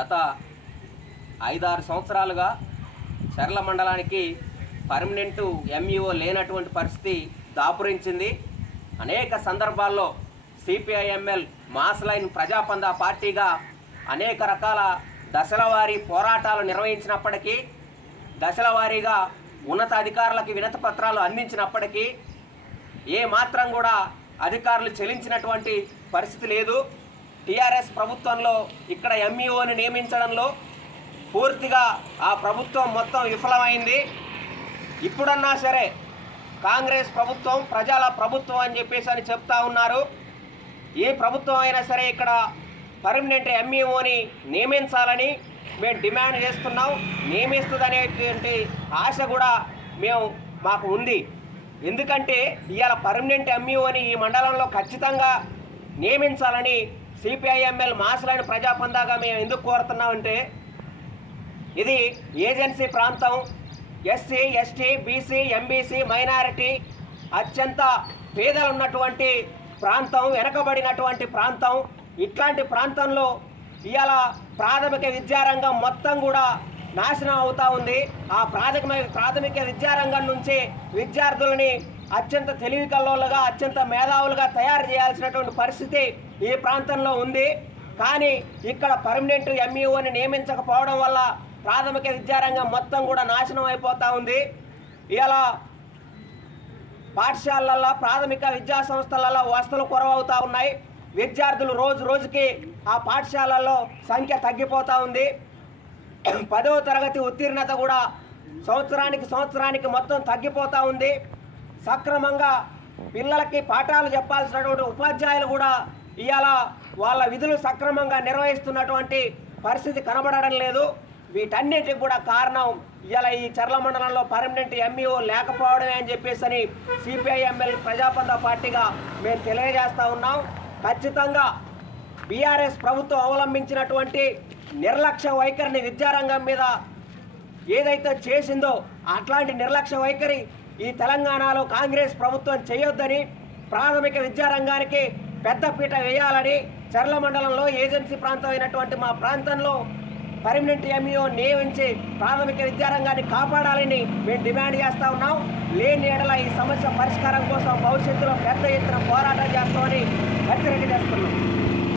గత ఐదారు సంవత్సరాలుగా చర్ల మండలానికి పర్మనెంటు ఎంఈఓ లేనటువంటి పరిస్థితి దాపురించింది. అనేక సందర్భాల్లో సిపిఐఎంఎల్ మాస్ లైన్ ప్రజాపంద పార్టీగా అనేక రకాల దశలవారీ పోరాటాలు నిర్వహించినప్పటికీ దశలవారీగా ఉన్నత అధికారులకు వినతి పత్రాలు అందించినప్పటికీ ఏ మాత్రం కూడా అధికారులు చెల్లించినటువంటి పరిస్థితి లేదు. టీఆర్ఎస్ ప్రభుత్వంలో ఇక్కడ ఎంఈఓని నియమించడంలో పూర్తిగా ఆ ప్రభుత్వం మొత్తం విఫలమైంది. ఇప్పుడన్నా సరే కాంగ్రెస్ ప్రభుత్వం ప్రజల ప్రభుత్వం అని చెప్పేసి అని చెప్తా ఉన్నారు. ఏ ప్రభుత్వం అయినా సరే ఇక్కడ పర్మనెంట్ ఎంఈఓని నియమించాలని మేము డిమాండ్ చేస్తున్నాం. నియమిస్తుందనేటువంటి ఆశ కూడా మేము మాకు ఉంది. ఎందుకంటే ఇవాళ పర్మనెంట్ ఎంఈఓని ఈ మండలంలో ఖచ్చితంగా నియమించాలని సిపిఐఎంఎల్ మాసలాంటి ప్రజా పందాగా మేము ఎందుకు కోరుతున్నామంటే ఇది ఏజెన్సీ ప్రాంతం SC ST BC MBC minority అత్యంత పేదలు ఉన్నటువంటి ప్రాంతం వెనకబడినటువంటి ప్రాంతం. ఇట్లాంటి ప్రాంతంలో ఇవాళ ప్రాథమిక విద్యారంగం మొత్తం కూడా నాశనం అవుతూ ఉంది. ఆ ప్రాథమిక ప్రాథమిక విద్యారంగం నుంచి విద్యార్థులని అత్యంత తెలివి కల్లోలుగా అత్యంత మేధావులుగా తయారు చేయాల్సినటువంటి పరిస్థితి ఈ ప్రాంతంలో ఉంది. కానీ ఇక్కడ పర్మనెంట్ ఎంఈఓని నియమించకపోవడం వల్ల ప్రాథమిక విద్యారంగం మొత్తం కూడా నాశనం అయిపోతూ ఉంది. ఇలా పాఠశాలల్లో ప్రాథమిక విద్యా సంస్థలలో వసతులు కొరవవుతూ ఉన్నాయి. విద్యార్థులు రోజు రోజుకి ఆ పాఠశాలల్లో సంఖ్య తగ్గిపోతూ ఉంది. పదవ తరగతి ఉత్తీర్ణత కూడా సంవత్సరానికి సంవత్సరానికి మొత్తం తగ్గిపోతూ ఉంది. సక్రమంగా పిల్లలకి పాఠాలు చెప్పాల్సినటువంటి ఉపాధ్యాయులు కూడా ఇవాళ వాళ్ళ విధులు సక్రమంగా నిర్వహిస్తున్నటువంటి పరిస్థితి కనబడడం లేదు. వీటన్నిటికి కూడా కారణం ఇవాళ ఈ చర్ల మండలంలో పర్మనెంట్ ఎంఈఓ లేకపోవడమే అని చెప్పేసి అని సిపిఐఎంఎల్ ప్రజాపంద పార్టీగా మేము తెలియజేస్తూ ఉన్నాం. ఖచ్చితంగా బీఆర్ఎస్ ప్రభుత్వం అవలంబించినటువంటి నిర్లక్ష్య వైఖరిని విద్యారంగం మీద ఏదైతే చేసిందో అట్లాంటి నిర్లక్ష్య వైఖరి ఈ తెలంగాణలో కాంగ్రెస్ ప్రభుత్వం చేయొద్దని ప్రాథమిక విద్యారంగానికి పెద్దపీట వేయాలని చర్ల మండలంలో ఏజెన్సీ ప్రాంతం అయినటువంటి మా ప్రాంతంలో పర్మనెంట్ ఎంఈఓ నియమించి ప్రాథమిక విద్యారంగాన్ని కాపాడాలని మేము డిమాండ్ చేస్తా ఉన్నాం. లేని ఎడల ఈ సమస్య పరిష్కారం కోసం భవిష్యత్తులో పెద్ద ఎత్తున పోరాటం చేస్తామని హెచ్చరిక చేస్తున్నాం.